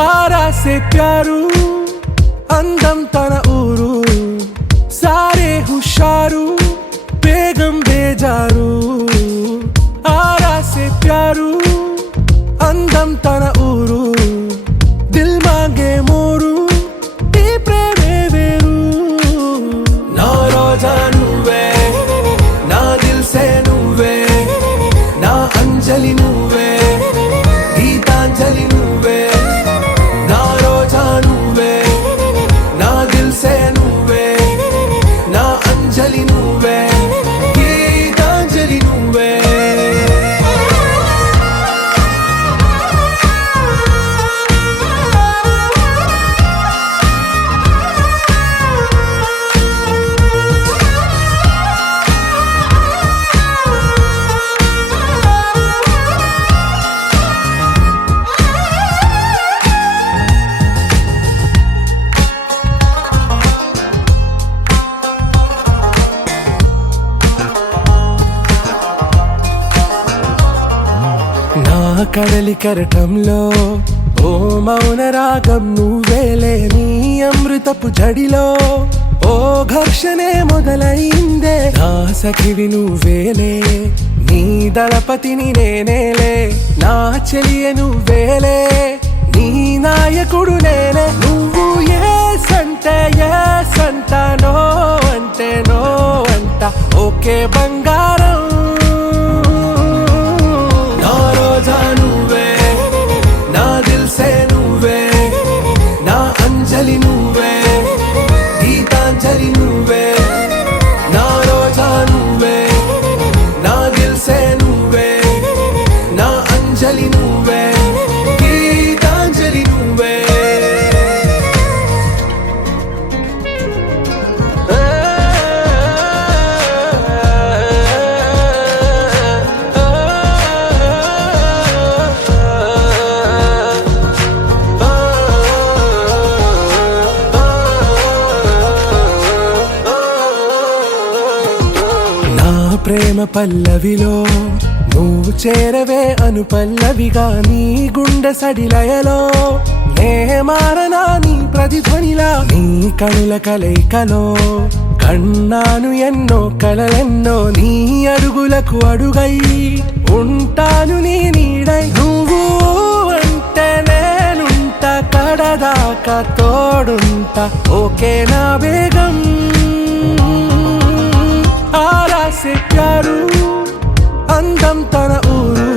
आरा से प्यारू అందం తన ఊరు సారే హుషారు బేగం బేజారు ఆరా సే ప్యారు అందం తన ఊరు దిల్ మాంగే మోరు ఈ ప్రేమే వేరు నా రోజా నువ్వే నా దిల్ సే నువ్వే నా అంజలి నువ్వే గీతాంజలి నువ్వే నా రోజా నువ్వే నా దిల్ సే నువ్వే నా అంజలి నువ్వే గీతాంజలి నువ్వే కడలి కరటంలో ఓ మౌన రాగం నువ్వేలే నీ అమృతపు జడిలో ఓ ఘర్షణే మొదలైందే నా సఖివి నువ్వేలే నీ దళపతిని నేనేలే నా చెలియ నువ్వేలే నీ నాయకుడు నేనే నువ్వు ఏ సంట నో అంటే నో అంట ఓకే బంగారం నువ్వే నా దిల్ సే నువ్వే నా అంజలి నువ్వే గీతాంజలి నువ్వే నా రోజా నువ్వే నా దిల్ సే నువ్వే నా అంజలి నువ్వే గీతాంజలి నువ్వే ప్రేమ పల్లవిలో నువ్వు చేరవే అను పల్లవిగా నీ గుండె సడిలయలో నే మారనా నీ ప్రతిధ్వనిలా నీ కనుల కలయికలో కన్నాను ఎన్నో కలలెన్నో నీ అడుగులకు అడుగై ఉంటాను నీ నీడై నువ్వు అంటే నేనుంట కడదాకా తోడుంట ఓకే నా బేగం आरा से प्यारू అందం తన ఊరు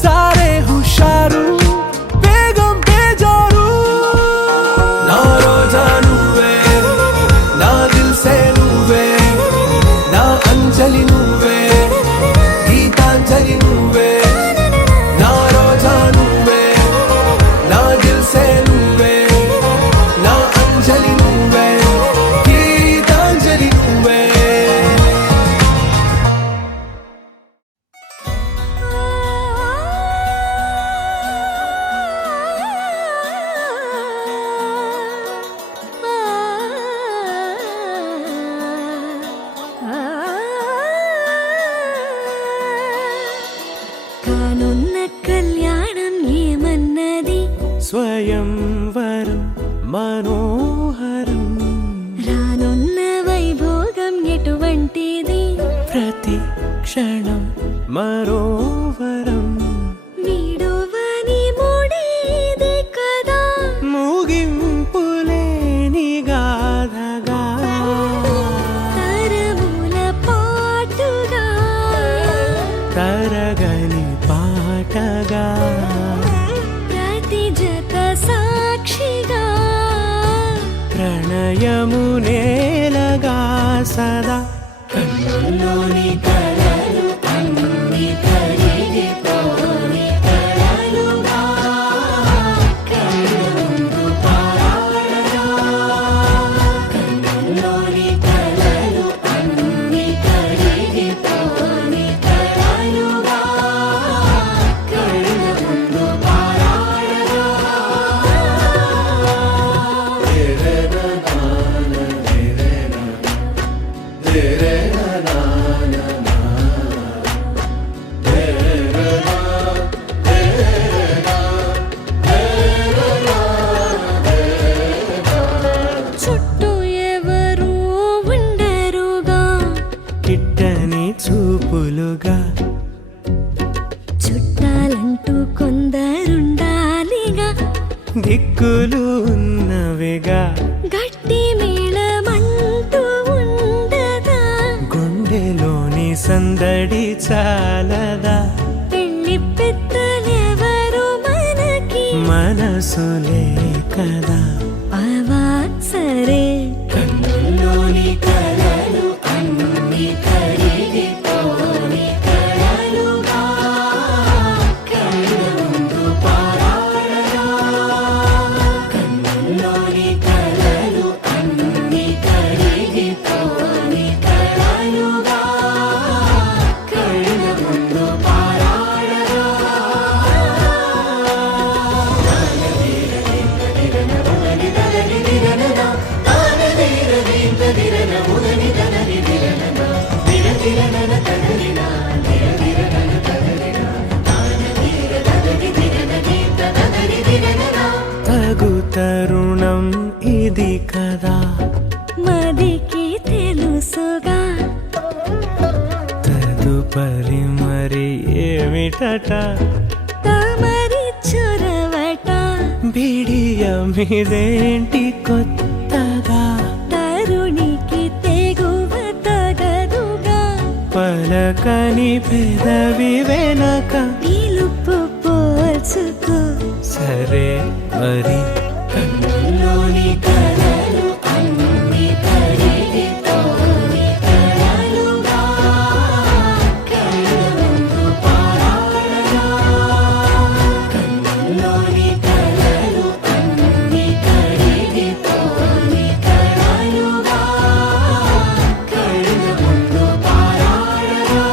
సారే హుషారు బేగం బేజారు నా రోజా నువ్వే నా దిల్ సే నువ్వే నా అంజలి నువ్వే గీతాంజలి నువ్వే నా రోజా నువ్వే నా దిల్ సే నువ్వే నా అంజలి నువ్వే గీతాంజలి నువ్వే స్వయంవరం మనోహరం రానున్న వైభోగం ఎటువంటిది ప్రతి క్షణం మరోవరం వీడువని మూడేది కదా ముగింపులేని గాథగా తరముల పాటుగా తరగని పాటగా సాక్షిగా ప్రణయము నేలగా సదా కన్నుల్లోని కలలు అన్ని కరిగిపోని కలలుగా కన్నుందు పారాడగా కన్నుల్లోని కలలు అన్ని కరిగిపోని కలలుగా కన్నుందు దిక్కులు ఉన్నవిగా గట్టి మేళమంటూ ఉండదా గుండెలోని సందడి చాలదా పెళ్లి పెద్దలెవరు మనకి మనసులే కదా అవా సరే కన్నుల్లోని కలలు అన్ని కరిగిపోని కలలుగా కళ్ళ ముందు పారాడగా కన్నుల్లోని కలలు అన్ని కరిగిపోని కలలుగా కళ్ళ ముందు పారాడగా తగు తరుణం ఇది కదా మదికి తెలుసుగా తదుపరి మరి ఏమిటట తమరి చొరవట బిడియమిదేంటి కొత్తగా తరుణికి తెగువ తగదుగా పలకని పెదవి వెనక పిలుపు పోల్చుకో సరే మరి కన్నుల్లోని కలలు అన్ని కరిగిపోని కలలుగా కళ్ళ ముందు పారాడగా కన్నుల్లోని కలలు అన్ని కరిగిపోని కలలుగా కళ్ళ ముందు పారాడగా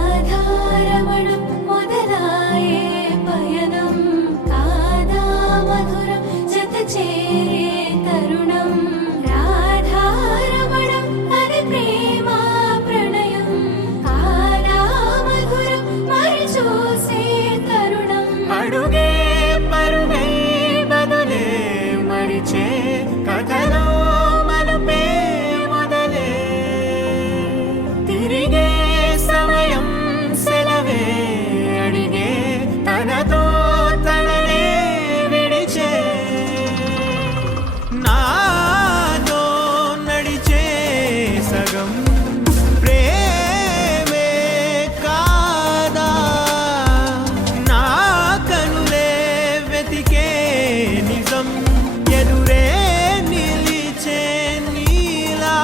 రాధారమణం మొదలాయే పయనం కాదా మధురం జత చేరే తరుణం రాధారమణం అది ప్రేమ ప్రణయం కాదా మధురం మరి చూసే తరుణం అడుగే పరుగై బదులే మరిచే కథలో మలుపే మొదలే తిరిగే సమయం సెలవే అడిగే తనతో తననే విడిచే నాతో నడిచే సగం ప్రేమే కాదా నా కనులే వెతికే నిజం ఎదురే నిలిచే నీలా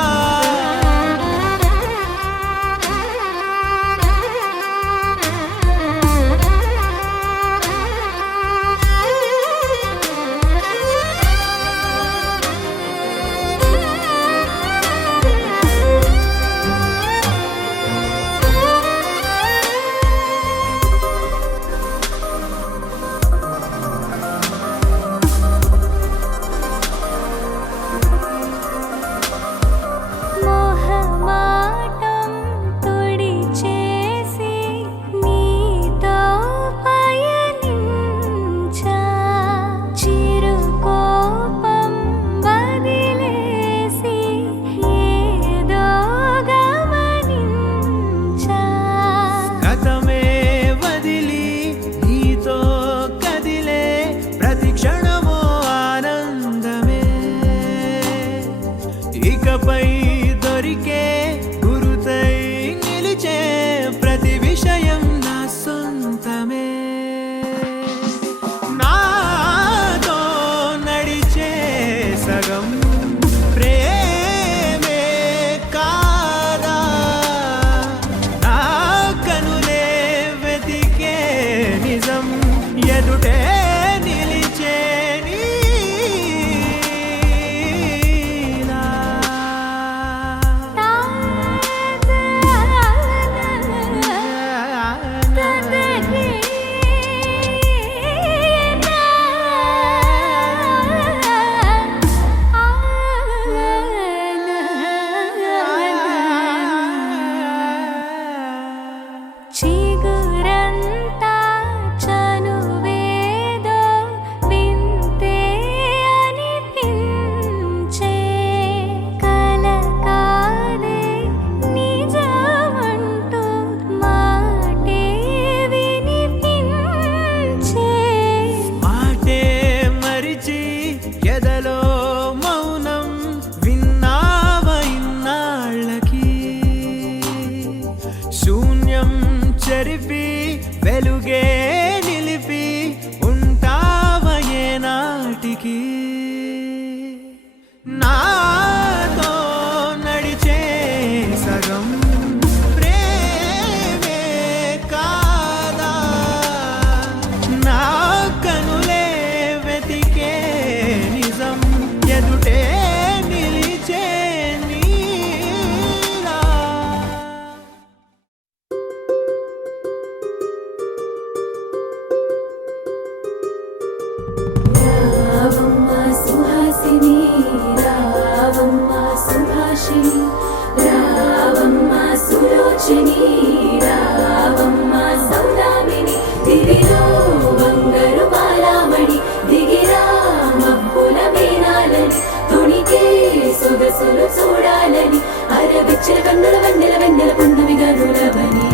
మోహమాటం తొడి చేసి నీతో పయనించా చిరుకోపం వదిలేసి ఏదో గమనించా గతమే వదిలి నీతో కదిలే ప్రతి క్షణమో ఆనందమే ఇకపై దొరికే గురుతై నిలిచే ప్రతి విషయం నా సొంతమే నాతో నడిచే సగం ప్రేమే కాదా నా కనులే వెతికే నిజం ఎదుటే నిలిచే నీలా తారకం చెరిపి వెలుగే నిలిపి ఉంటావయే నాటికి నాతో నడిచే సగం ప్రేమే కాదా నా కనులే వెతికే నిజం ఎదుటే నిలిచే నీలా రావమ్మ సుహాసిని రావమ్మ సుభాషిణి రావమ్మ సులోచని రావమ్మ సౌదామిని దివిలో బంగారు బాలామణి దిగిరా మబ్బుల మేనాలని తొణికే సొగసులు చూడాలని అరవిచ్చల కన్నుల వెన్నెల వెన్నెల పున్నమి గనులవని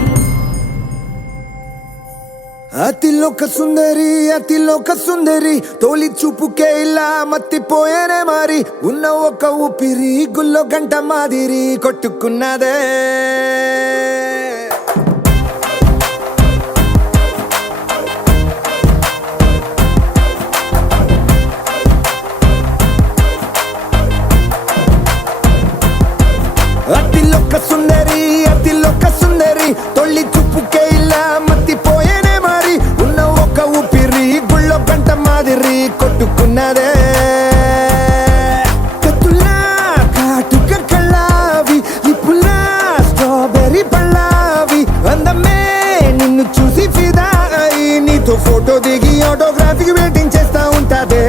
అతిలోక సుందరి తోలి చూపుకే ఇలా మత్తిపోయేనే మారి ఉన్న ఒక ఊపిరి గుల్లో గంట మాదిరి కొట్టుకున్నదే అతిలోక సుందరి తొలి చూపుకే ఇలా మత్తిపోయేనే మారి ఉన్న ఒక ఊపిరి గుళ్ళో గంట మాదిరి కొట్టుకున్నదే కత్తులా కాటుక కళ్ళావి ఇప్పులా స్ట్రాబెర్రీ పళ్ళావి అందమే నిన్ను చూసి ఫిదా అయి నీతో ఫోటో దిగి ఆటోగ్రాఫీకి వెయిటింగ్ చేస్తా ఉంటాదే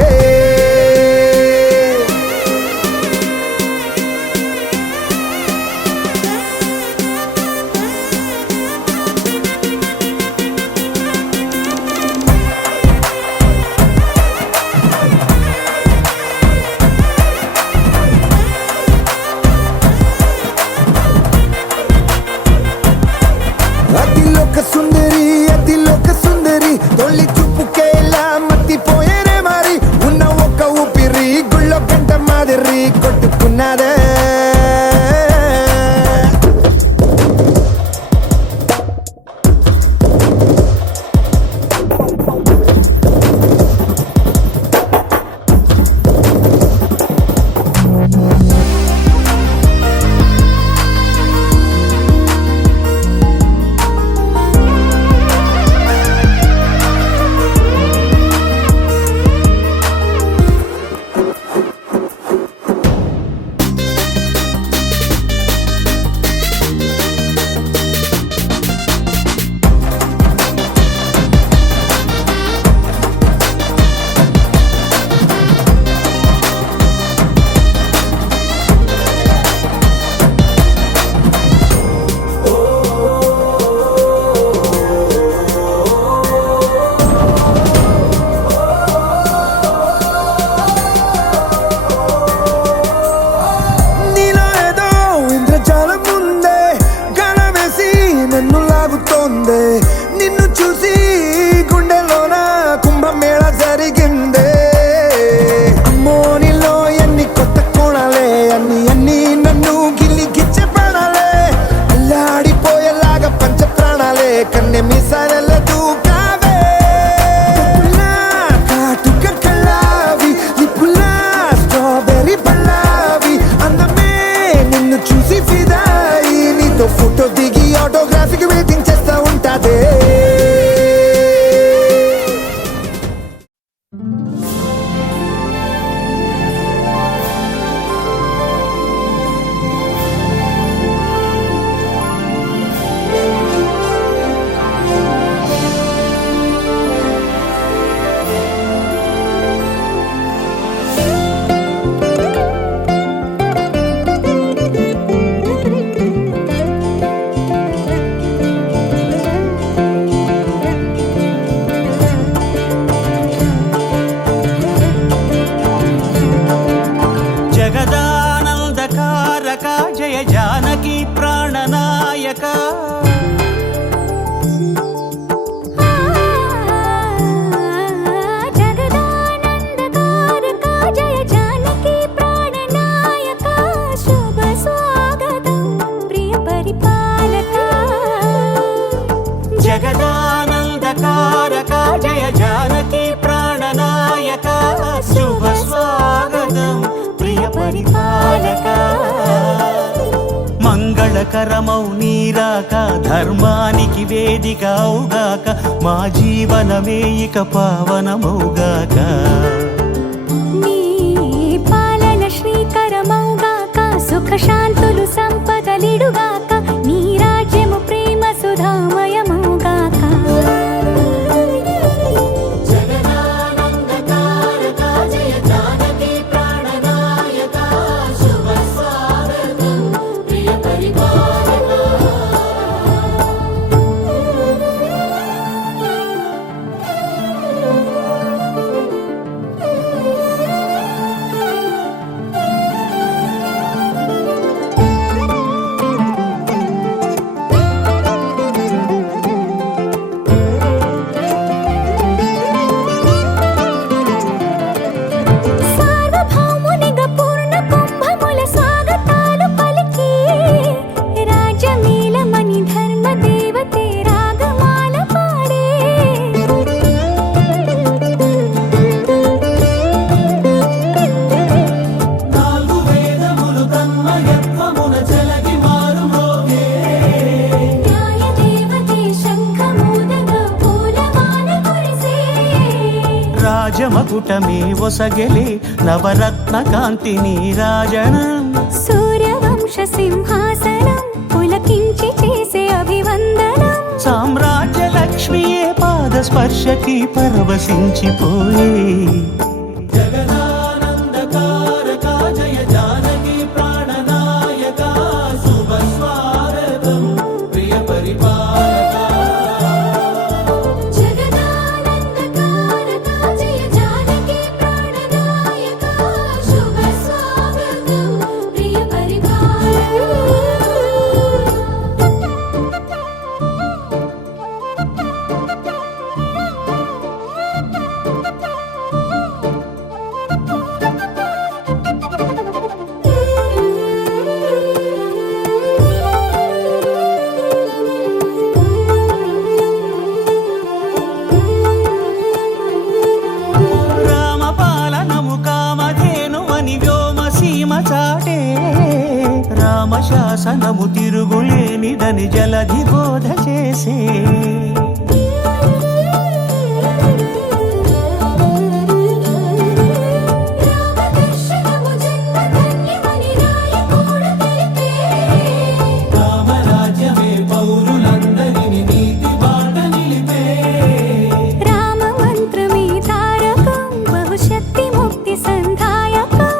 అతిలోక సుందరి తొలి చూపుకే ఇలా మత్తిపోయేనే మారి ఉన్న ఒక ఊపిరి గుళ్ళో గంట మాదిరి కొట్టుకున్నదే నిన్ను చూసి గుండెలోన కుంభమేళ జరిగిందే అమ్మో నీలో ఎన్ని కొత్త కోణాలే అన్ని నన్ను గిల్లి గిచ్చే ప్రాణాలే అల్లాడిపోయేలాగా పంచ ప్రాణాలే కన్నె మీసాల దూకావే కాటుక కళ్ళావి ఇప్పులా స్ట్రాబెర్రీ పళ్ళావి అందమే నిన్ను చూసి ఫిదాయి నీతో ఫోటో దిగి ఆటోగ్రాఫీకి వెయిటింగ్ చేస్తా ఉంటాదే మంగళకరమౌ నీరాక ధర్మానికి వేదిక అవుగాక మా జీవనమే ఇక పావనమౌగాక నీ పాలన శ్రీకరమౌగాక సుఖ శాంతులు సంపదలిడుగాక నీ రాజ్యము ప్రేమ సుధామయమౌగాక రాజమకుటమే ఒసగెలే నవరత్న కాంతి నీరాజనం సూర్యవంశ సింహాసనం పులకించి చేసే అభివందనం సామ్రాజ్య లక్ష్మియే పాద స్పర్శకి పరవశించిపోయే జగదానందకారక జయ జానకి ప్రాణనాయక శుభ స్వాగతం ప్రియ పరిపాలక శాసనము తిరుగులేనిదని జలధి బోధ చేసే రామరాజ్యమే పౌరులందరిని నీతి బాట నిలిపే రామ మంత్రమే తారకం బహుశక్తి ముక్తి సంధాయకం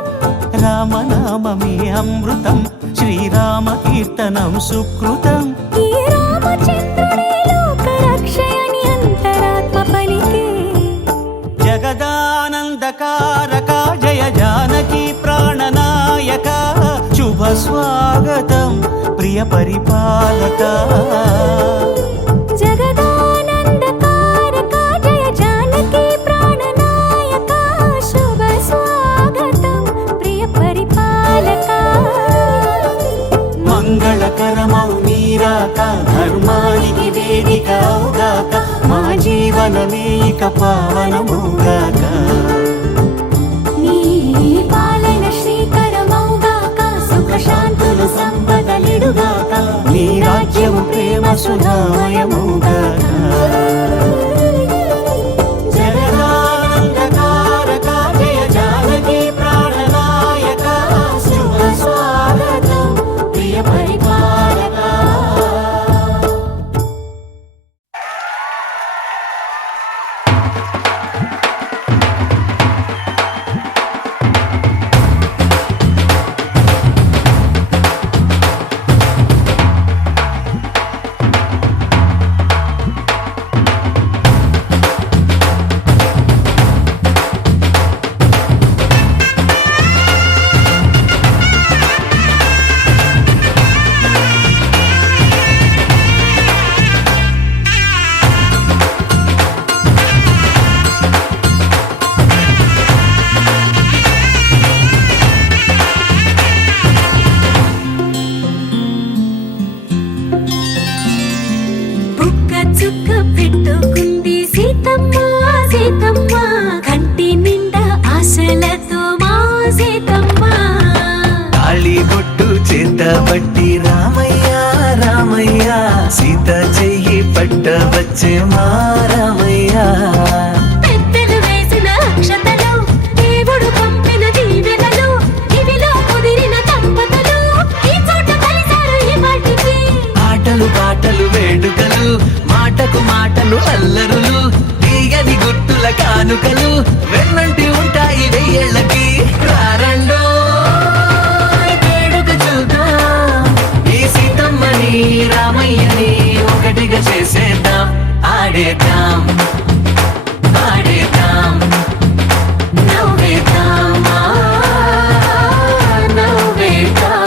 రామనామమే అమృతం శ్రీరామ కీర్తనం సుకృతం ఈ రామచంద్రుడే లోక రక్షయని అంతరాత్మ పలికే జగదానందకారక జయ జానకి ప్రాణనాయక శుభ స్వాగతం ప్రియ పరిపాలక జగదానందకారక జయ జానకి ప్రాణనాయక శుభ స్వాగతం ప్రియ పరిపాలక మంగళకరమౌ నీరాక ధర్మానికి వేదిక అవుగాక మా జీవనమే ఇక పావనమౌగాక నీ పాలన శ్రీకరమౌగాక సుఖ శాంతులు సంపదలిడుగాక నీ రాజ్యము ప్రేమ సుధామయమౌగాక జగదానందకారక జయ జానకి ప్రాణనాయక శుభ స్వాగతం ప్రియ పరిపాలక బట్టి రామయ్య వచ్చే మారమయ్యా పెద్దలు వేసిన అక్షతలు దేవుడు పంపిన దీవెనలు ఇవిలో కుదిరిన దంపతులు ఈ చోట కలిసారు ఈ వాటికి ఆటలు పాటలు వేడుకలు మాటకు మాటలు అల్లరులు తీయని గుర్తుల కానుకలు వెన్నంటి ఉంటాయి వెయ్యేళ్ళకి రారండో వేడుక చూద్దాం ఈ సీతమ్మని రామయ్యని ఒకటిగా చేసేద్దాం ఆడేద్దాం ఆడేద్దాం నవ్వేద్దాం నవ్వేద్దాం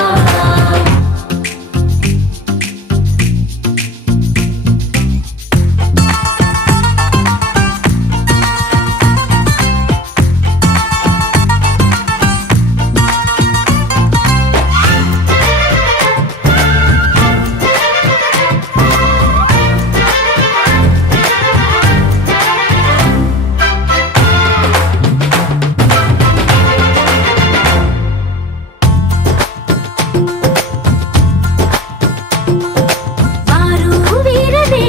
వారు వీరనే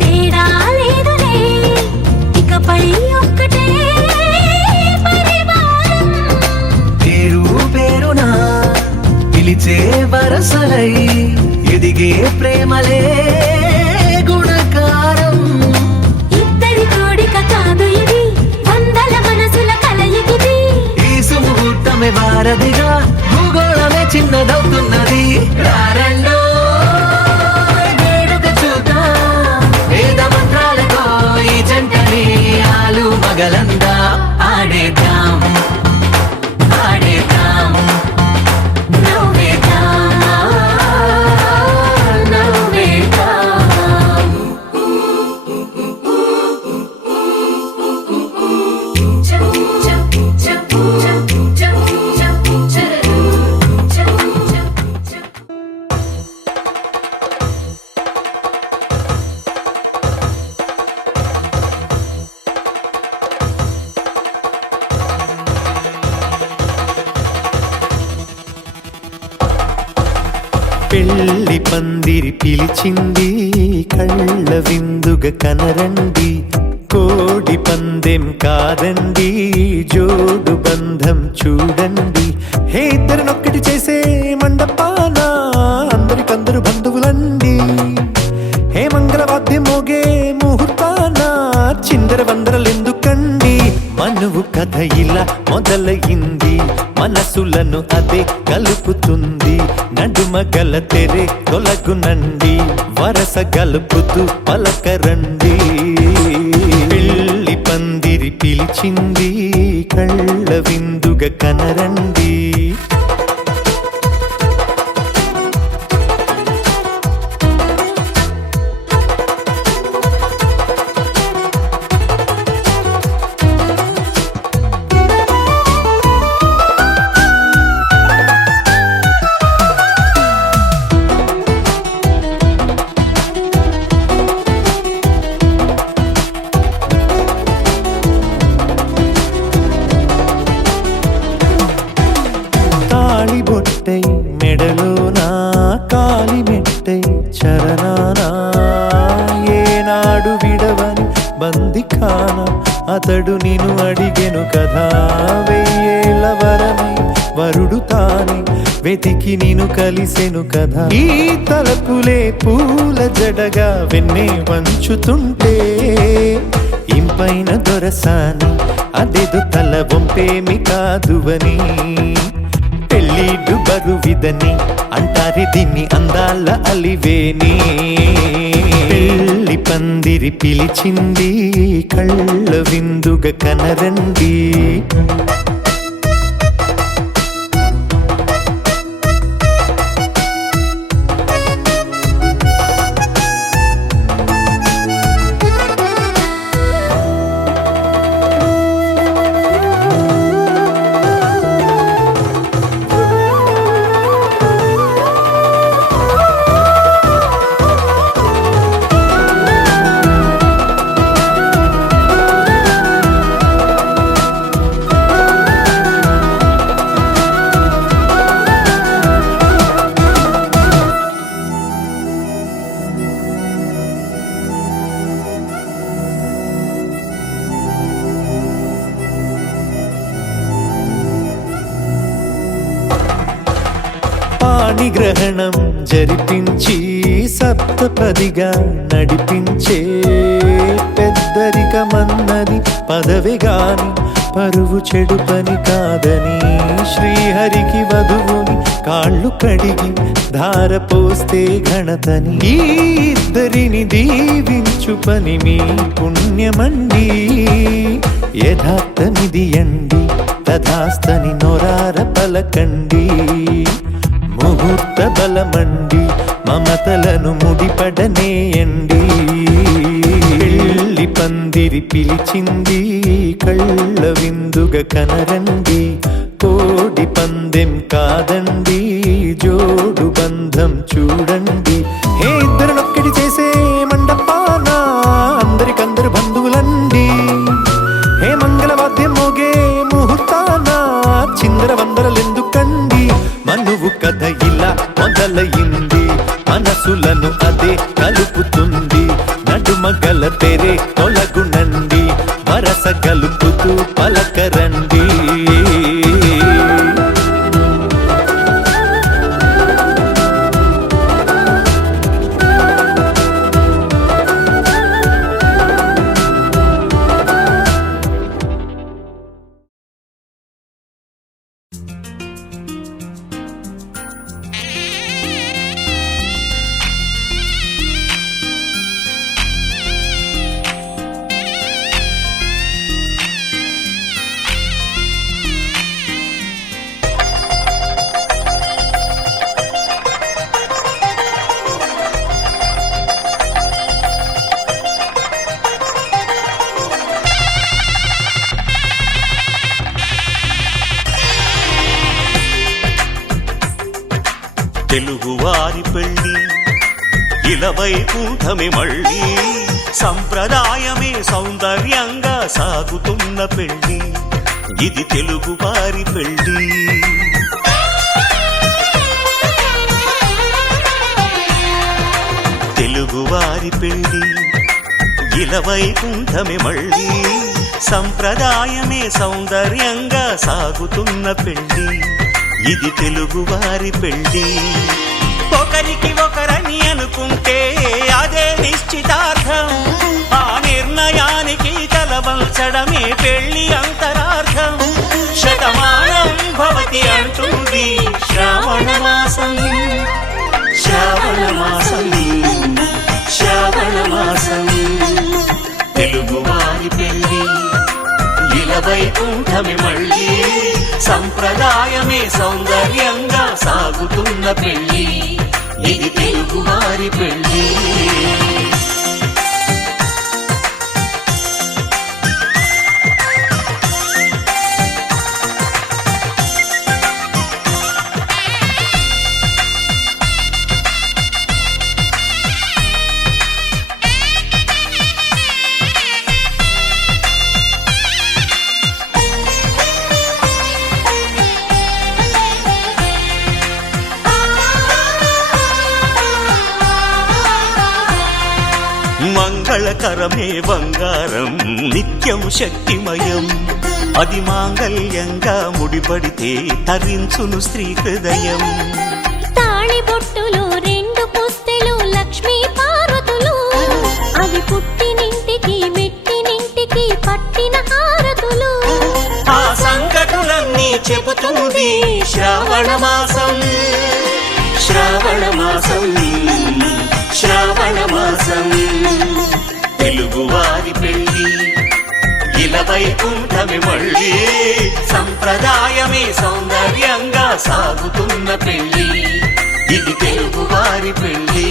తేడా లేదులే ఇకపై ఒక్కటే పరివారం పేరు పేరునా పిలిచే వరసలై ఎదిగే ప్రేమలే గుణకారం ఇద్దరి కోడిక కాదు ఇది వందల మనసుల కలయికిది ఈ సుముహూర్తమే వారధిగా భూగోళమే చిన్నదవుతున్నది రారండో వేడుక చూద్దాం వేద మంత్రాలతో ఈ జంటని ఆలు మగలందా ఆడేద్దాం ఆడేద్దాం నవ్వేద్దాం నవ్వేద్దాం పెళ్లి పందిరి పిలిచింది కళ్ళ విందుగా కనరండి కోడి పందెం కాదండి జోడు బంధం చూడండి హే ఇద్దరినొక్కటి చేసే మండపాన అందరికందరు బంధువులండి హే మంగళవాద్యం మోగే ముహూర్తాన చిందర వందరలెందుకండి మనువు కథ ఇలా మొదలయింది మనసులను అదే కలుపుతుంది నడుమ గల తెరే తొలగునండి వరస గలుపుతూ పలకరండి పెళ్లి పందిరి పిలిచింది కళ్ళ విందుగా కనరండి తాళి బొట్టై మెడలోనా కాలి మెట్టై చరణానా ఏనాడు విడవని బందిఖాన అతడు నిన్ను అడిగెను కదా వెయ్యేళ్ళ వరమై వరుడు తానే వెతికి నిన్ను కలిసెను కదా ఈ తలపులే పూల జడగా వెన్నే వంచుతుంటే ఇంపైన దొరసాని అదేదో తల వంపేమి కాదువని పెళ్ళిడు బరువిదని అంటారే దీన్ని అందాల అలివేని పెళ్లి పందిరి పిలిచింది కళ్ళ విందుగా కనరండి పాణిగ్రహణం జరిపించి సప్తపదిగా నడిపించే పెద్దరికమన్నది పదవి గాని పరువు చెడు పని కాదని శ్రీహరికి వధువుని కాళ్ళు కడిగి ధార పోస్తే ఘనతని ఈ ఇద్దరిని దీవించు పని మీ పుణ్యమండి యథార్థమిది అండి తథాస్తని నొరార పలకండి ముహూర్త బలమండి మమతలను ముడిపడనేయండి పెళ్లి పందిరి పిలిచింది కళ్ళ విందుగా కనరండి కోడి పందెం కాదండి జోడు బంధం చూడండి హే ఇద్దరునొక్కటి చేసే మండపాన అందరికందరు బంధువులండి హే మంగళవాద్యం మోగే ముహూర్తాన చిందర వందరలెందుకండి మనువు కథ ఇలా మొదలయింది మనసులను అదే కలుపుతుంది నడుమగల తెరే తొలగునండి వరస కలుపుతూ పలకరండి తెలుగువారి పెళ్ళి ఇలవైకుంఠమే మళ్ళీ సంప్రదాయమే సౌందర్యంగా సాగుతున్న పెళ్ళి ఇది తెలుగువారి పెళ్ళి తెలుగువారి పెళ్ళి ఇలవైకుంఠమే మళ్ళీ సంప్రదాయమే సౌందర్యంగా సాగుతున్న పెళ్ళి ఇది తెలుగువారి పెళ్ళి ఒకరికి ఒకరని అనుకుంటే అదే నిశ్చితార్థం ఆ నిర్ణయానికి తలవంచడమే పెళ్ళి అంతరార్థం శతమానం భవతి అంటుంది శ్రావణ మాసం శ్రావణ మాసం శ్రావణ మాసం తెలుగువారి పెళ్ళి ఇలవైకుంఠమే మళ్ళీ సంప్రదాయమే సౌందర్యంగా సాగుతున్న పెళ్ళి ఇది తెలుగువారి పెళ్ళి మంగళకరమే బంగారం నిత్యం శక్తిమయం అది మాంగళ్యంగా ముడిపడితే తరించును స్త్రీ హృదయం తాళి బొట్టులో రెండు పుస్తెలు లక్ష్మీ పార్వతులు అవి పుట్టినింటికి మెట్టినింటికి పట్టిన హారతులు ఆ సంగతులన్నీ చెబుతుంది శ్రావణ మాసం శ్రావణ మాసం శ్రావణ మాసం తెలుగువారి పెళ్ళి ఇలవైకుంఠమే మళ్ళీ సంప్రదాయమే సౌందర్యంగా సాగుతున్న పెళ్ళి ఇది తెలుగువారి పెళ్ళి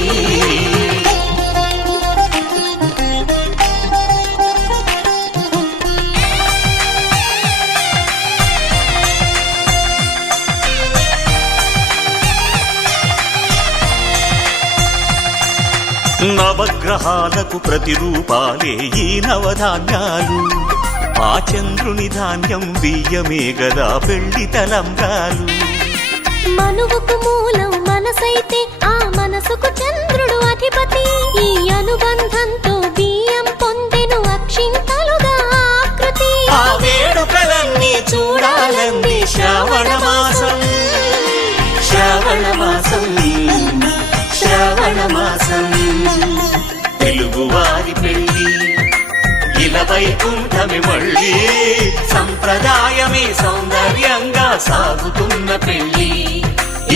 నవగ్రహాలకు ప్రతిరూపాలే ఈ నవధాన్యాలు ఆ చంద్రుని ధాన్యం బియ్యమే గదా పెళ్లి తలంబ్రాలు మనువుకు మూలం మనసైతే ఆ మనసుకు చంద్రుడు అధిపతి ఈ అనుబంధంతో బియ్యం పొందెను అక్షింతలుగా ఆకృతి ఆ వేడుకలన్నీ చూడాలంది శ్రావణ మాసం శ్రావణ శ్రావణ మాసం శ్రావణ మాసం తెలుగువారి పెళ్ళి ఇలా వైకుంఠమి మళ్ళీ సంప్రదాయమే సౌందర్యంగా సాగుతున్న పెళ్ళి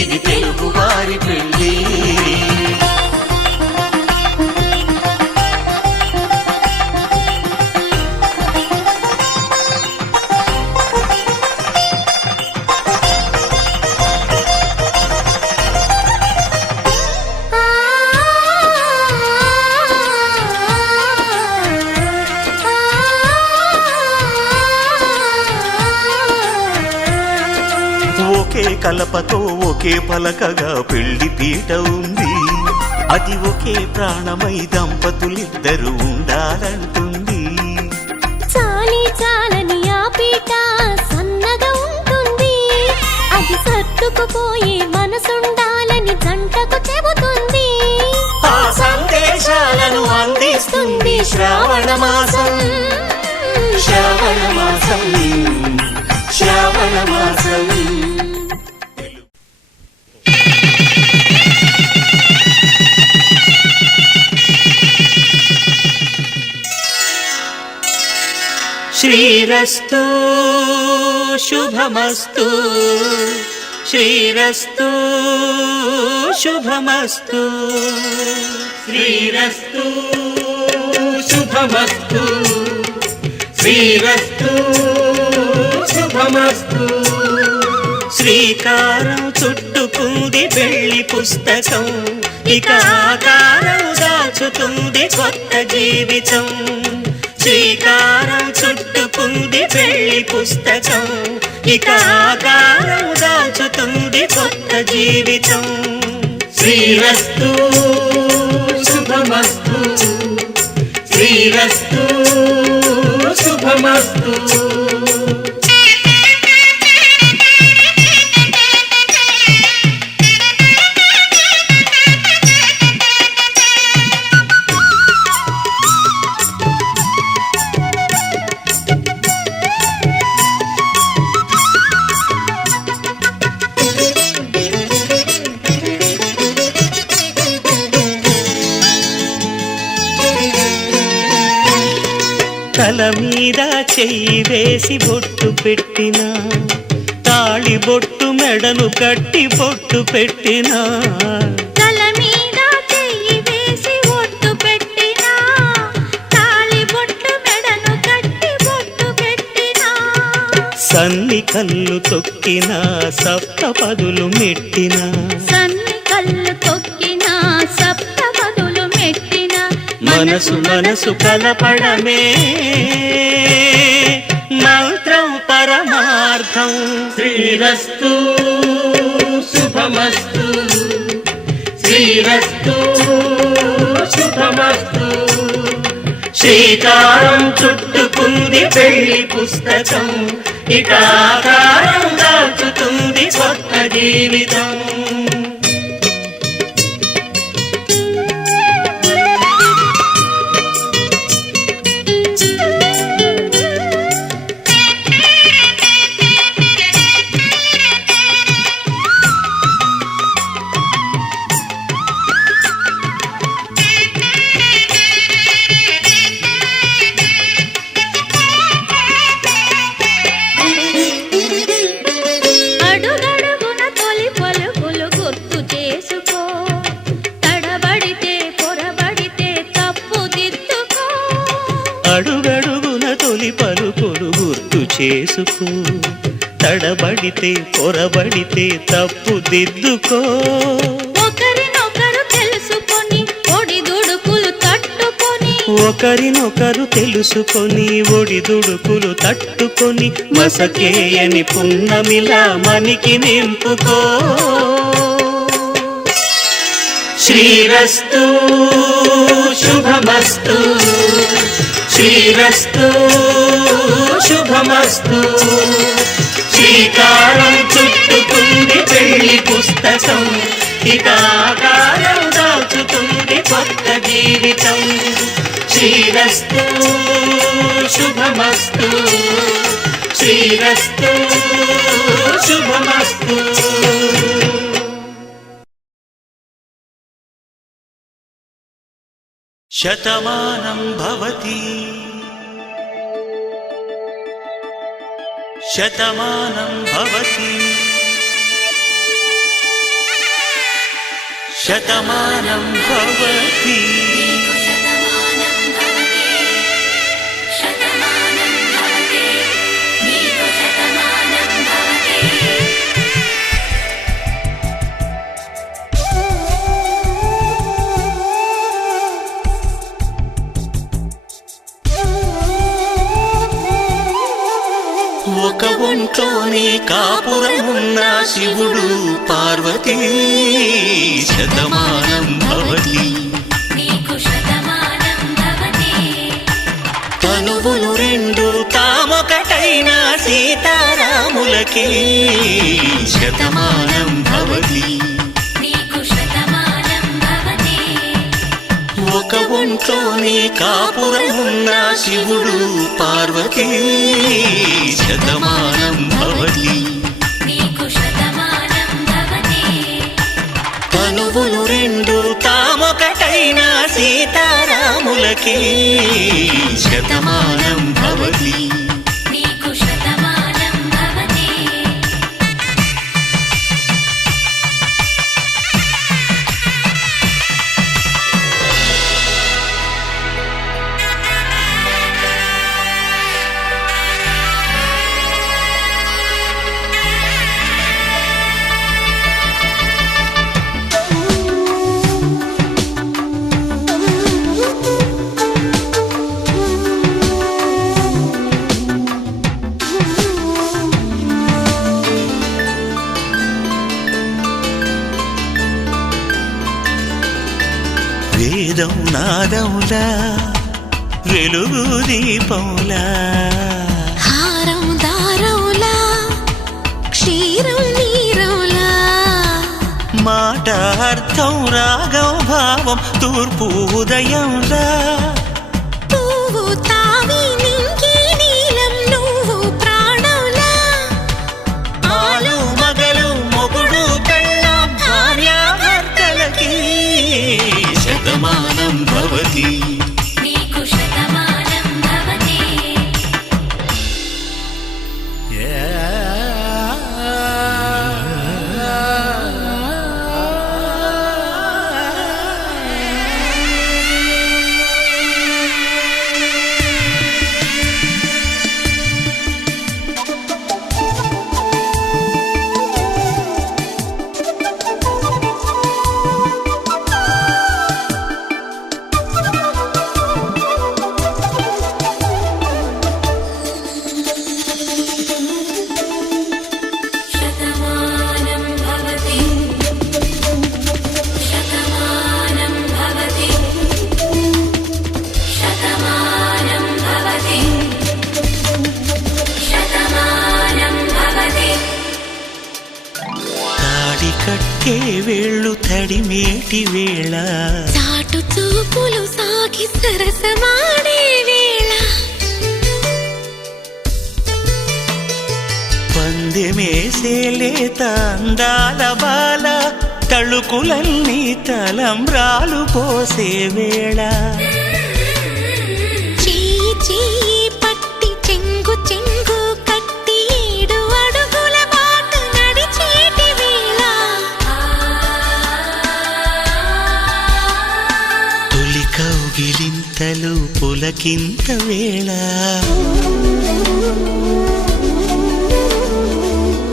ఇది తెలుగువారి పెళ్ళి ఒకే కలపతో ఒకే పలకగా పెళ్లి పీట ఉంది అది ఒకే ప్రాణమై దంపతులిద్దరూ ఉండాలంటుంది చాలి చాలని ఆ పీట సన్నగా ఉంటుంది అది సర్దుకుపోయే మనసుండాలని జంటకు చెబుతుంది ఆ సందేశాలను అందిస్తుంది శ్రావణ మాసం శ్రావణ మాసం శ్రావణ మాసం శ్రీరస్తు శుభమస్తు శ్రీరస్తు శుభమస్తు శ్రీరస్తు శుభమస్తు శ్రీరస్తు శుభమస్తు శ్రీకారం చుట్టుకుంది పెళ్లి పుస్తకం ఇక ఆకారం దాచుతుంది కొత్త జీవితం శ్రీకారం చుట్టుకుంది పెళ్లి పుస్తకం ఇక ఆకారం దాచుతుంది కొత్త జీవితం శ్రీరస్తు శుభమస్తు శ్రీరస్తు శుభమస్తు తల మీద చెయ్యి వేసి బొట్టు పెట్టినా తాళి బొట్టు మెడను కట్టి బొట్టు పెట్టినా తల మీద చెయ్యి వేసి బొట్టు పెట్టినా తాళి బొట్టు మెడను కట్టి బొట్టు పెట్టినా సన్ని కళ్ళు తొక్కినా సప్తపదులు మెట్టినా సన్ని కళ్ళు తొక్కినా సప్తపదులు మెట్టినా మనసు మనసు కలపడమే మంత్రం పరమార్థం శ్రీరస్తు శుభమస్తు శ్రీరస్తు శుభమస్తు శ్రీకారం చుట్టుకుంది పెళ్లి పుస్తకం ఇక ఆకారం దాచుతుంది కొత్త జీవితం అడుగడుగున తొలి పలుకులు గుర్తు చేసుకో తడబడితే పొరబడితే తప్పు దిద్దుకో అడుగడుగున తొలి పలుకులు గుర్తు చేసుకో తడబడితే పొరబడితే తప్పు దిద్దుకో ఒకరినొకరు తెలుసుకొని ఒడిదుడుకులు తట్టుకొని ఒకరినొకరు తెలుసుకొని ఒడిదుడుకులు తట్టుకొని మసకేయని పున్నమిలా మనికి నింపుకో శ్రీరస్తు శుభమస్తు శ్రీరస్తు శుభమస్తు శ్రీకారం చుట్టుకుంది పెళ్లి పుస్తకం ఇక ఆకారం దాచుతుంది కొత్త జీవితం శ్రీరస్తు శుభమస్తు శ్రీరస్తు శుభమస్తు శతమానం భవతి శతమానం భవతి శతమానం భవతి ఒక ఒంట్లోనే కాపురమున్న శివుడు పార్వతీ శతమానం భవతి తనువులు రెండు తామొకటైన సీతారాములకి శతమానం భవతి ఒక ఒంట్లోనే కాపురమున్న శివుడు పార్వతీ శతమానం భవతి తనువులు రెండు తామొకటైన సీతారాములకి శతమానం భవతి వేదం నాదములా వెలుగు దీపములా హారం దారవులా క్షీరం నీరవులా మాట అర్థం రాగం భావం తూర్పు ఉదయంలా పువ్వు తావి నింగి నీలం నువ్వు ప్రాణంలా ఆలు మగలు మొగుడు పెళ్ళాం భార్యాభర్తలకి శతమానం భవతి కట్టే వేళ్ళు తడిమేటి వేళ చాటు చూపులు సాగి సరసమాడే వేళ పందెమేసే లేత అందాల బాల తళుకులన్నీ తలంబ్రాలు పోసే వేళ చెయ్యి చెయ్యి పట్టి చెంగు చెంగు కట్టి 7 అడుగుల బాట నడిచేటి వేళ తొలి కౌగిలింతలు పులకింత వేళ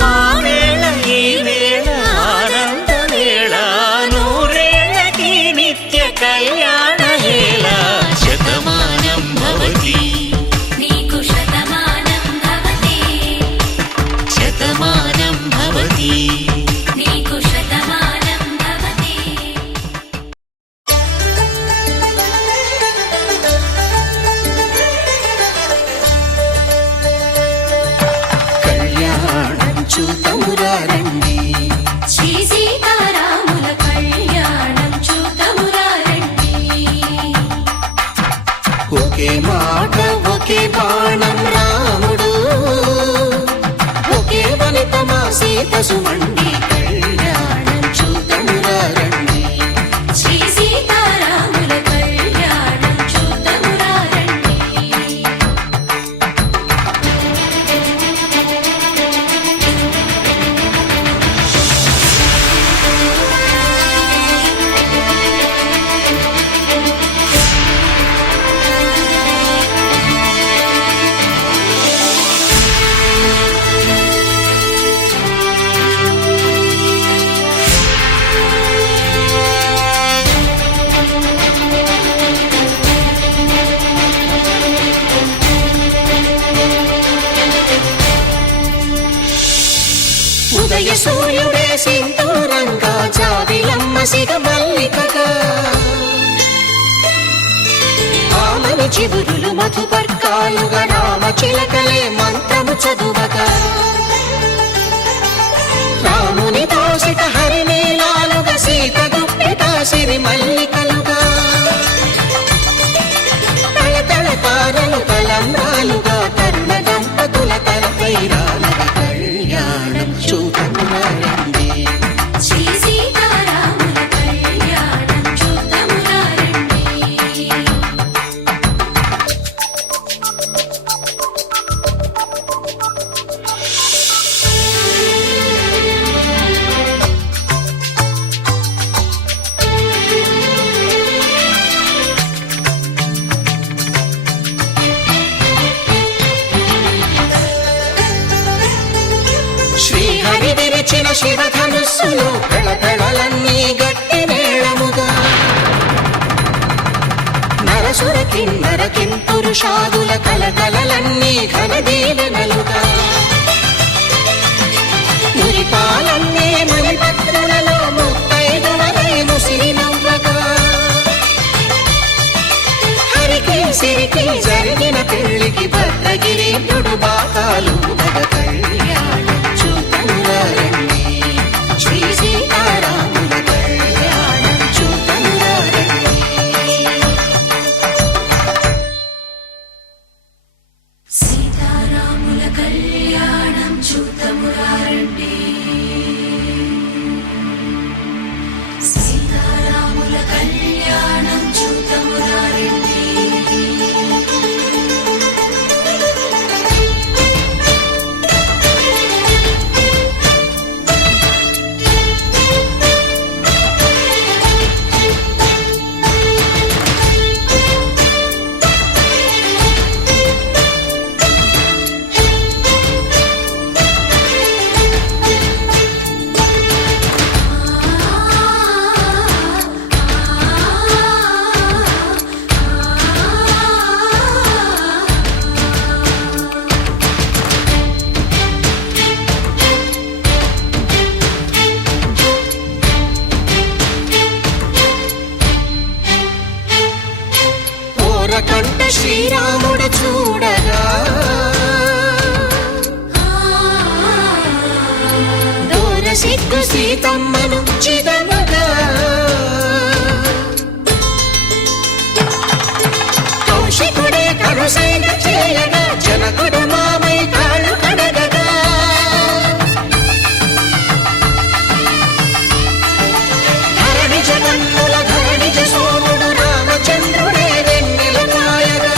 ఆ వేళ ఈ వేళ ఆనంద వేళ నూరేళ్ళకి నిత్య కళ్యాణ వేళ శతమానం భవతి శతమానం భవతి సింధూరంగా జాబిలమ్మ సిగ మల్లికగా ఆమని చిగురులు మధుపర్కాలుగా రామ చిలకలే మంత్రము చదువగా రాముని దోసిట హరినీలాలుగా సీత గుప్పిట సిరి మల్లికలుగా తళతళ తారలు తలంబ్రాలుగా తరుణ దంపతుల తలపైరాలుగా కళ్యాణం చూడమురండి శ్రీ సీతారాముల కళ్యాణం చూద్దామురా రండి. శ్రీహరి విరిచిన శివధనుస్సులు పెళపెళలన్నీ గట్టి మేళముగా నరసుర కిన్నర కింపురుషాదుల కలకలలన్నీ ఘనదీవెనలుగా మురిపాలన్నీ మునిపత్రులలో ముత్తైదువలై ముసిరి నవ్వగా హరికి సిరికి జరిగిన పెళ్లికి భద్రగిరి బాకాలు మగ కళ్యాణం చూడమురండి శ్రీ సీతారాముల కళ్యాణం చూడమురండి సీతారాముల కళ్యాణం చూద్దామురా రండి. సీతారాముల కళ్యాణం చూద్దామురా రండి. ఓరకంట శ్రీరాముడు చూడగా దూర సిగ్గు సీతమ్మను చిదమగా కౌశికుడే కరుసైన చేయగా జనకుడు మామై కాళ్ళు కడగగా ధరణి జగన్నుల ధరణిజ సోముడు రామచంద్రుడే వెన్నెల కాయగా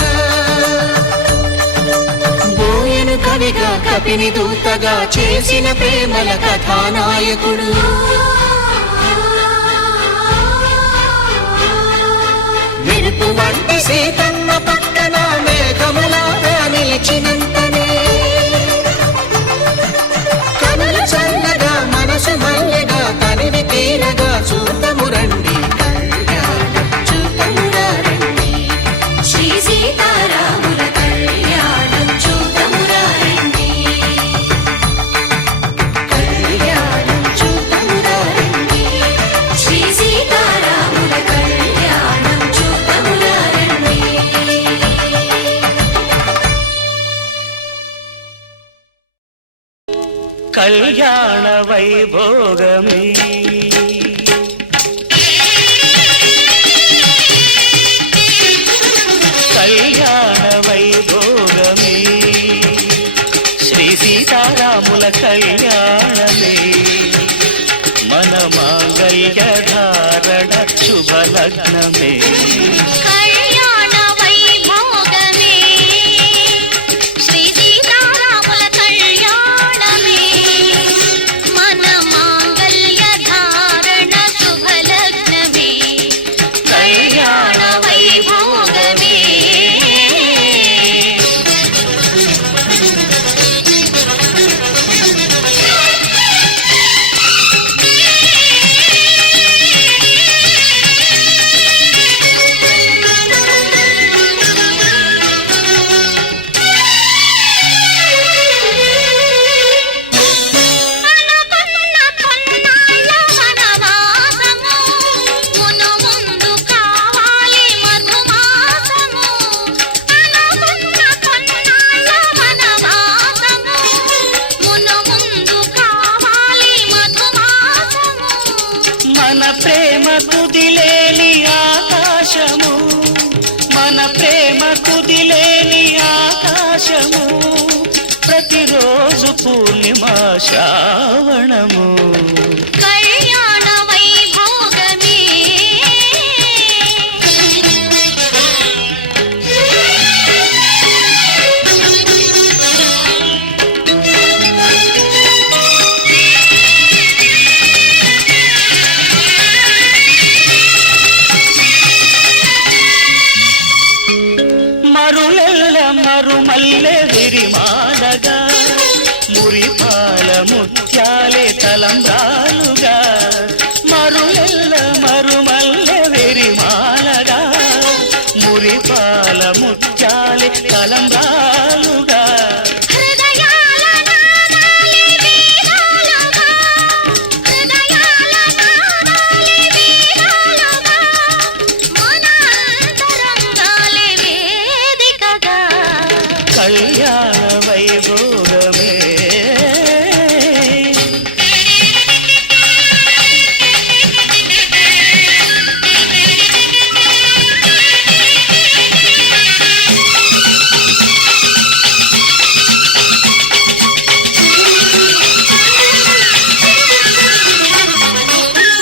బోయను కవిగా కపిని దూతగా చేసిన ప్రేమల కథానాయకుడు మెరుపు వంటి సీతమ్మ పక్కన మేఘములాగా నిలిచినంతనే కనులు చల్లగా మనసు మల్లెగా తనివి తీరగా చూడమురండి కళ్యాణం చూడమురా రండి శ్రీ సీతారాముల కళ్యాణం చూద్దామురా రండి. కళ్యాణం చూడమురా రండి శ్రీ సీతారాముల కళ్యాణం చూద్దామురా రండి. కళ్యాణ వైభోగమే కళ్యాణ వైభోగమే శ్రీ సీతారాముల కళ్యాణమే మన మాంగళ్య ధారణ శుభలగ్నమే కళ్యాణ వైభోగమే శ్రీ సీతారాముల కళ్యాణమే మన మాంగళ్య ధారణ శుభలగ్నమే. కళ్యాణ వైభోగమే మన ప్రేమ తుదిలేని ఆకాశము, మన ప్రేమ తుదిలేని ఆకాశము, ప్రతిరోజు పూర్ణిమ శ్రావణము. కళ్యాణ వైభోగమే మరులెల్ల మరుమల్లె విరిమాలగా, మురిపాల ముత్యాలే తలంబ్రాలుగా. మరులెల్ల మరుమల్లె విరిమాలగా, మురిపాల ముత్యాలే తలంబ్రాలుగా. హృదయాల నాదాలే వీణాలుగా, హృదయాల నాదాలే వీణాలుగా, మన అంతరంగాలే వేదికగా. కళ్యాణ వైభోగమే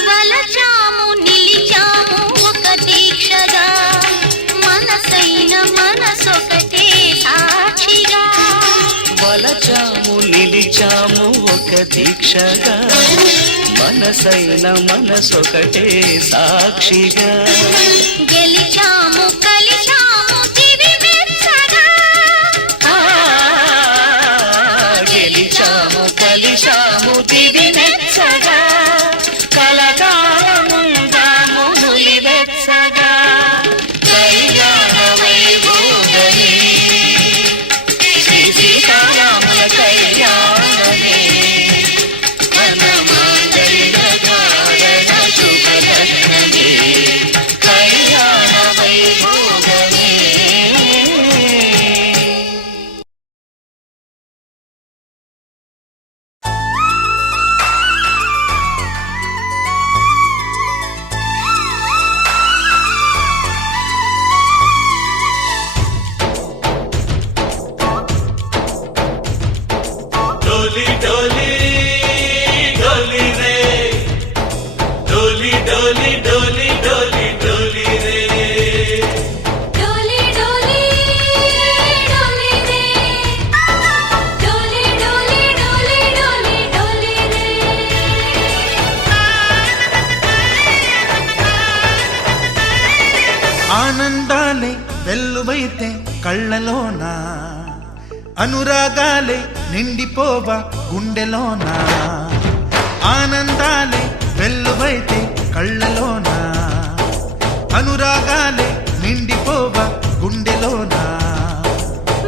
వలచాము నిలిచాము ఒక దీక్షగా, మనసైన మనసొకటే సాక్షిగా. వలచాము నిలిచాము ఒక దీక్షగా, మనసైన మనసొకటే సాక్షిగా. గెలిచాము కలిచాము దివి మెచ్చగా, ఆ, గెలిచాము కలిశాము దివి మెచ్చగా, కలకాలముందాము నులివెచ్చగా. కళ్యాణ వైభోగమే శ్రీ సీతారాముల కళ్యాణమే, మన మాంగళ్య ధారణ శుభలగ్నమే. కళ్యాణ వైభోగమే. डोली डोली डोली रे, डोली डोली डोली डोली डोली रे, డోలి డోలి డోలి రే, డోలి డోలి డోలి డోలి డోలి రే. ఆనందాలే వెల్లువైతే కళ్ళలోన, అనురాగాలే నిండిపోవా గుండెలోన. ఆనందాలే వెల్లువైతే కళ్ళలోన, అనురాగాలే నిండిపోవా గుండెలోన.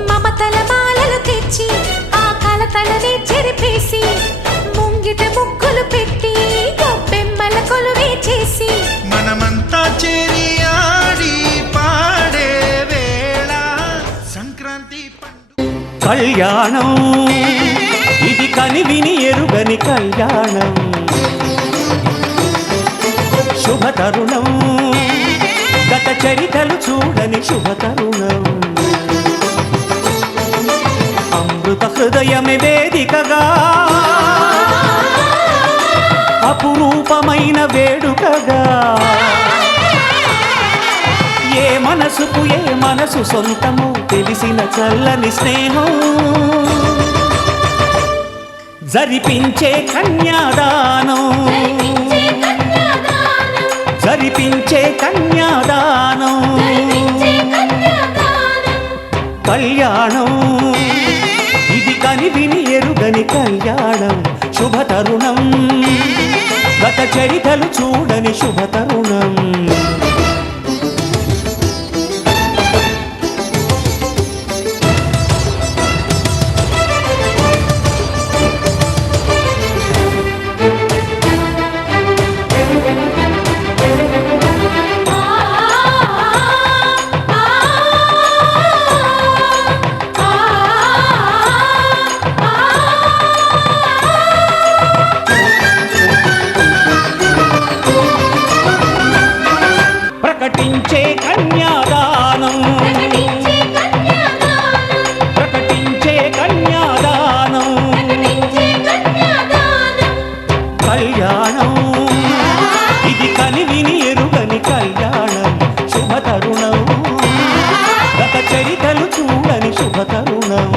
మమతల మాలలు తెచ్చి ఆ కలతలనే చెరిపేసి, ముంగిట ముగ్గులు పెట్టి గొప్పెమ్మల కొలువే చేసి, మనమంతా చేరి ఆడి పాడే వేళ సంక్రాంతి పండుగ. కళ్యాణం ఇది కనివిని ఎరుగని కళ్యాణం, శుభతరుణం గత చరితలు చూడని శుభతరుణం. అమృత హృదయమే వేదికగా, అపురూపమైన వేడుకగా. ఏ మనసుకు ఏ మనసు సొంతము తెలిసిన చల్లని స్నేహం, జరిపించే కన్యాదానం, జరిపించే కన్యాదానం. కళ్యాణం ఇది కనివిని ఎరుగని కళ్యాణం, శుభతరుణం గత చరితలు చూడని శుభతరుణం. కని విని ఎరుగని కళ్యాణం శుభ తరుణం గత చరితలు చూడని శుభ తరుణం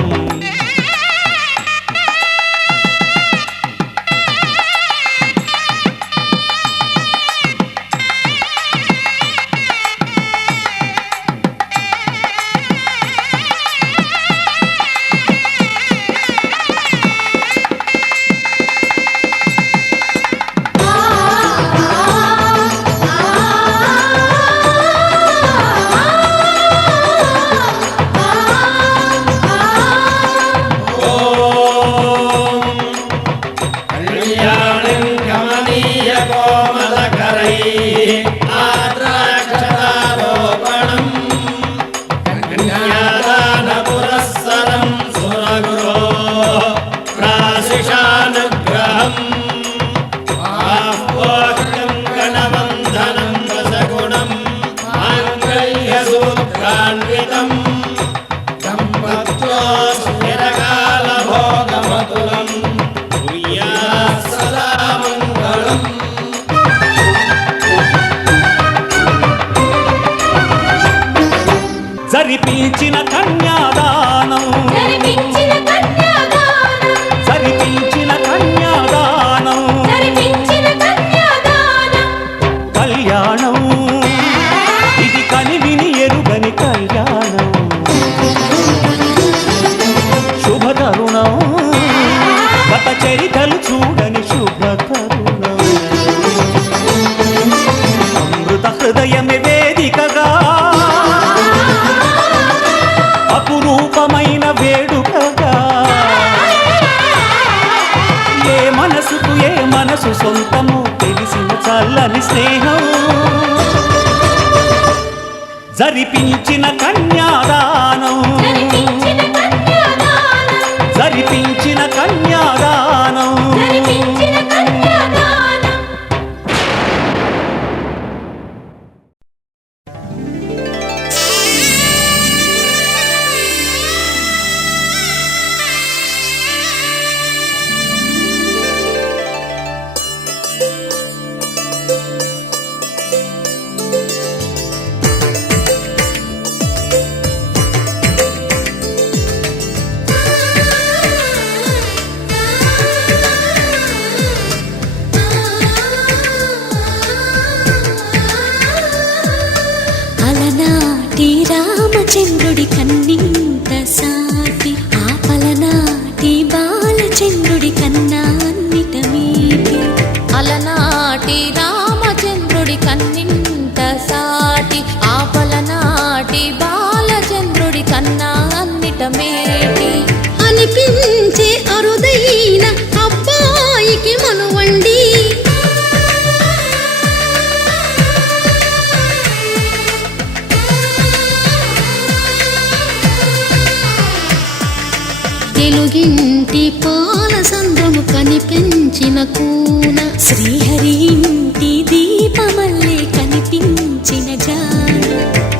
జరిపించిన కన్యాదానం జరిపించిన కన్యాదానం జరిపించిన కన్యాదానం జరిపించిన కన్యాదానం కళ్యాణం ఇది కని విని ఎరుగని కళ్యాణం శుభ తరుణం గత చరితలు చూడని శుభ తరుణం అమృత హృదయమే వేదికగా అపురూపమైన వేడుకగా ఏ మనసుకు ఏ మనసు సొంతము తెలిసిన చల్లని స్నేహం జరిపించిన కన్యాదానం జరిపించిన కన్యాదానం జరిపించిన కన్యాదానం జరిపించిన కన్యాదానం అలనాటి రామచంద్రుడి కన్నింత సాటి ఆపలనాటి బాలచంద్రుడి కన్నా అన్నిట మీటి అలనాటి రామచంద్రుడి కన్నింత సాటి ఆపలనాటి బాలచంద్రుడి కన్నా అన్నిట మేటి అనిపించే అరుదైన అబ్బాయికి మనువండి తెలుగింటి పాల సంద్రము కనిపించిన కూన శ్రీహరి ఇంటి దీపమల్లే కనిపించిన జాన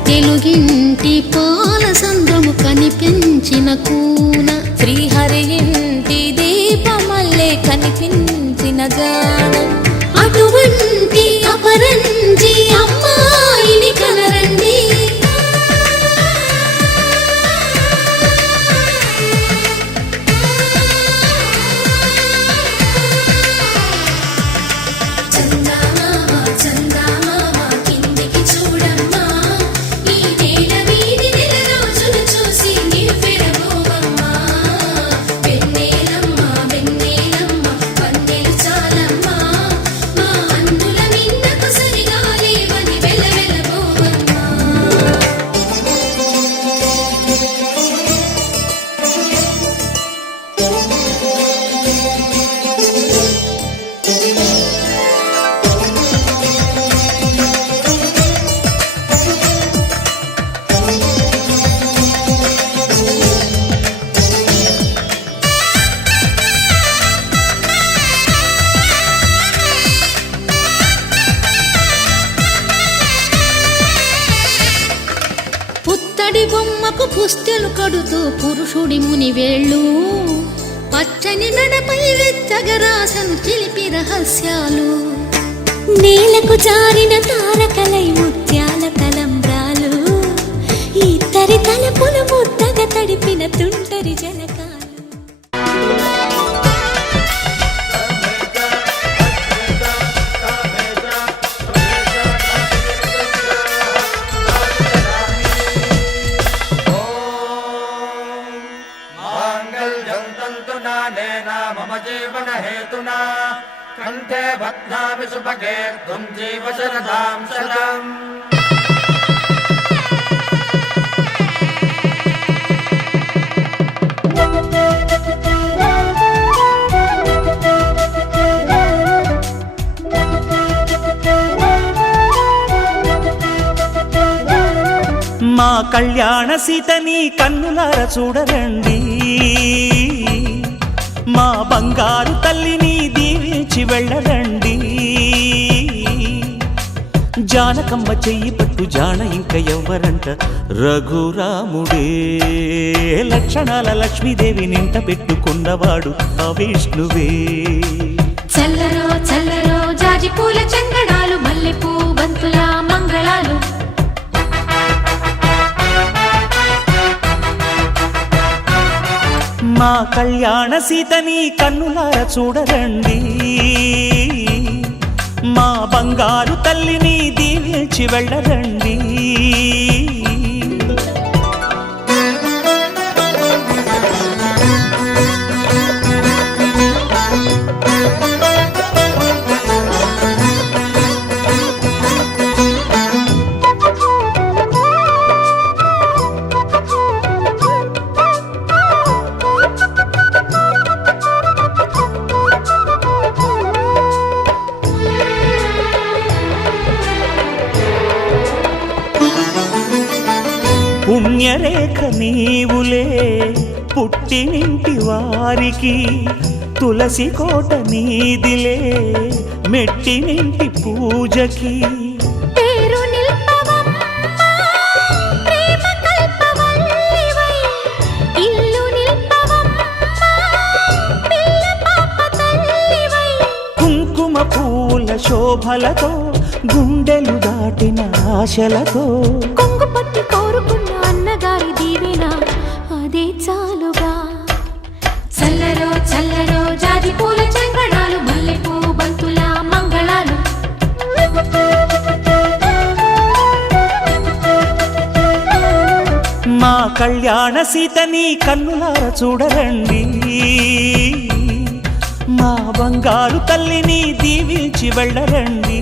తెలుగింటి పాల సంద్రము కనిపించిన కూన శ్రీహరి ఇంటి దీపమల్లే కనిపించిన జాన అటువంటి అపరంజి అమ్మాయిని కనరండి బొమ్మకు పుస్తెలు కడుతూ పురుషుడి ముని వేళ్ళు పచ్చని నడపై వెచ్చగరాసను చిలిపి రహస్యాలు నేలకు జారిన తారకలై ముత్యాల తలంబ్రాలు ఇద్దరి తలపులు ముద్దగా తడిపిన తుంటరి జలకాలు మమ జీవన హేతునా కంఠే బధ్నామి సుభగే త్వం జీవ శరదాం శతం. మా కళ్యాణ సీతని కన్నులార చూడరండి, మా బంగారు తల్లిని దీవించి వెళ్ళరండి. జానకమ్మ చెయ్యి పట్టు జాన ఇంక ఎవ్వరంట, రఘురాముడే లక్షణాల లక్ష్మీదేవి నింట పెట్టుకున్నవాడు ఆ విష్ణువే. చల్లరో చల్లరో జాజి పూల చంగడాలు మల్లెపూ బంతుల మంగళాలు మా కళ్యాణ సీతని కన్నులార చూడరండి, మా బంగారు తల్లిని దీవించి వెళ్ళరండి. పుణ్యరేఖ నీవులే పుట్టినింటి వారికి, తులసి కోట నీదిలే మెట్టినింటి పూజకి. పేరు నిల్పవమ్మా ప్రేమ కల్పవల్లివై, ఇల్లు నిల్పవమ్మా పిల్ల పాప తల్లివై. కుంకుమ పూల శోభలతో గుండెలు దాటిన ఆశలతో, కొంగు పట్టి కోరుకున్న అన్నగారి దీవెన అదే చాలుగా. చల్లరో చల్లరో జాజి పూల చంగడాలు మల్లెపూ బంతుల మంగళాలు మా కళ్యాణ సీతని కన్నులార చూడరండి, మా బంగారు తల్లిని దీవించి వెళ్ళరండి.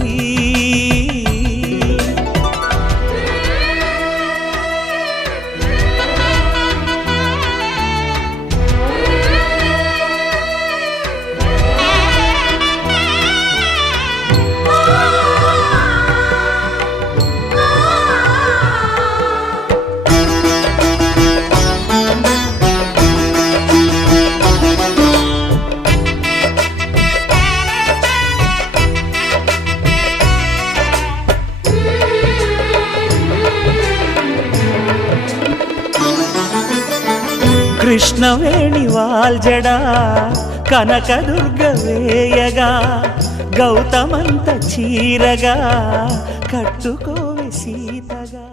కృష్ణవేణి వాల్జడా కనకదుర్గ వేయగా, గౌతమంత చీరగా కట్టుకోవే సీతగా.